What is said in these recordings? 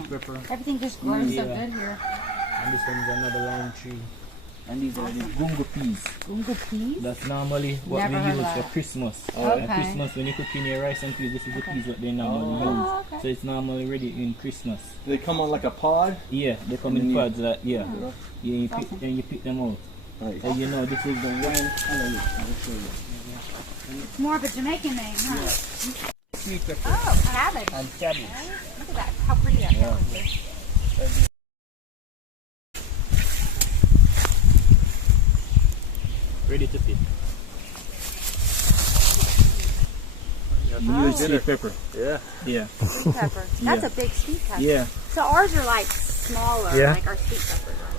sweet pepper. Everything just grows so Yeah. good here. And this one is another lime tree. And these are the gungo peas. Gungo peas? That's normally what Never we heard use of for that. Christmas. Okay. At Christmas, when you cook in your rice and peas, this is the peas what they normally use. Oh, okay. So it's normally ready in Christmas. They come on like a pod. Yeah, they come in pods. Yeah, you pick, awesome. and you pick them out. Right. So you know this is the wine color. I will show you. It's more of a Jamaican name, huh? Sweet pepper Oh, cabbage. and cabbage. Look at that. How pretty that cabbage is. Ready to pick. Oh. Use sweet pepper. Yeah. Yeah. Sweet pepper. That's a big sweet pepper. Yeah. So ours are like smaller, Yeah. like our sweet peppers are.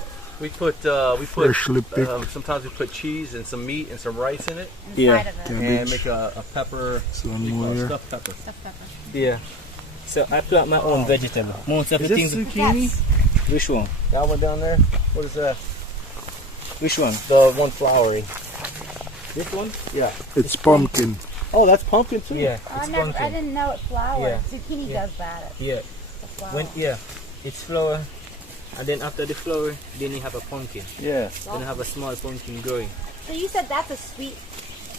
We put Freshly picked. sometimes we put cheese and some meat and some rice in it Inside Yeah. of it. Cabbage. and make a pepper Some more here. stuffed pepper. Stuffed pepper. Yeah. So I plant my own vegetable. Most of Is the this things. zucchini? Which one? That one down there. What is that? Which one? The one flowering. This one? Yeah. It's pumpkin. Oh, that's pumpkin too. Yeah. Oh, It's I pumpkin. didn't know it flowered. Yeah. Zucchini Yeah. does that. Yeah. The flower. When it's flower, and then after the flower, then you have a pumpkin. Yeah. Then you have a small pumpkin growing. So you said that's a sweet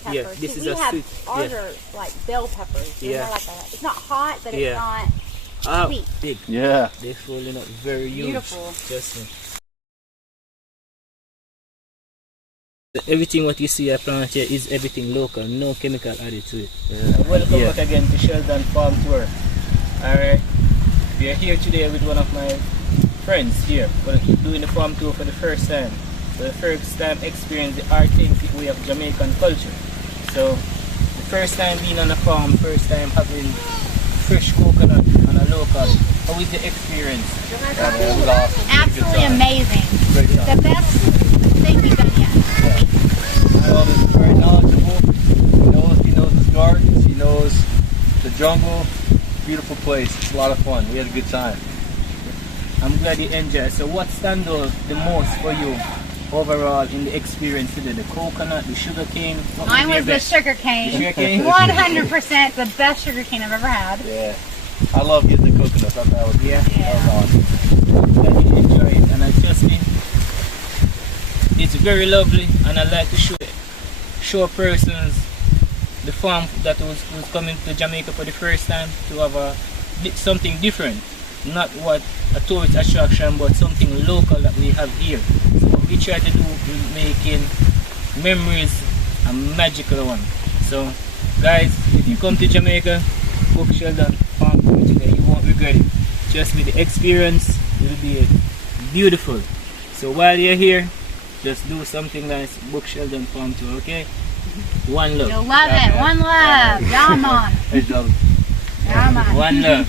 pepper. Yeah, this See, is we a have sweet- ours yeah. are like bell peppers. They're Yeah. more like a, it's not hot, but Yeah. it's not Ah, sweet. big. Yeah. They're falling up very huge. Beautiful. Just me. Everything what you see I plant here is everything local, no chemical added to it. Welcome back again to Sheldon Farm Tour. Alright, we are here today with one of my friends here, doing the farm tour for the first time. So the first time experience the authentic way of Jamaican culture. So the first time being on a farm, first time having fresh coconut on a local. How is the experience? Absolutely amazing. The best thing we've done yet. Harold is very knowledgeable. He knows his gardens. He knows the jungle. Beautiful place. It's a lot of fun. We had a good time. I'm glad you enjoyed. So what stand out the most for you overall in the experience today? The coconut, the sugar cane? Mine was the sugar The cane. sugar cane? 100% the best sugar cane I've ever had. Yeah. I love getting the coconuts. I thought that was Yeah. That was awesome. I'm glad you enjoy it. And I trust me, it's very lovely and I like to show persons the farm that was coming to Jamaica for the first time to have something different. Not what a tourist attraction, but something local that we have here. So what we try to do is making memories a magical one. So guys, if you come to Jamaica, book Sheldon Farm Tour today, you won't regret it. Trust me, the experience will be beautiful. So while you're here, just do something nice, book Sheldon Farm Tour, okay? One love. You'll love it. One love. Yeah, man. Hey, Joe. Yeah, man. One love.